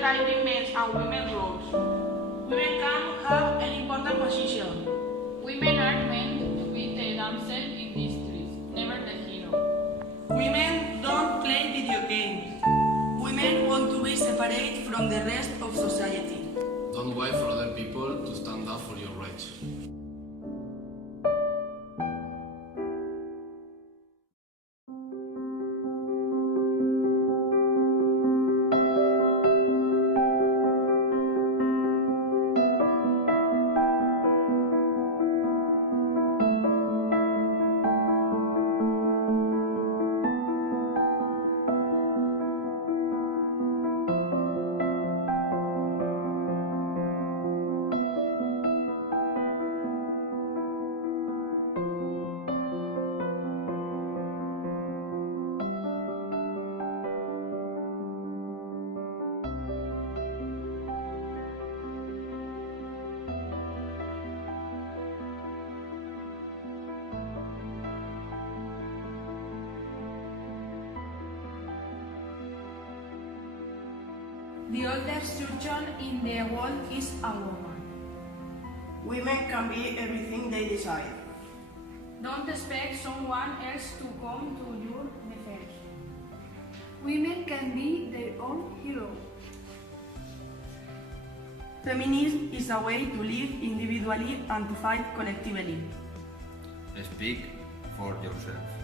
stereotyping men's and women's roles. Women can have an important position. Women are meant to be the damsel in distress, never the hero. Women don't play video games. Women want to be separate from the rest of society. Don't wait for other people to stand up for your rights. The oldest surgeon in the world is a woman. Women can be everything they desire. Don't expect someone else to come to your defense. Women can be their own hero. Feminism is a way to live individually and to fight collectively. Speak for yourself.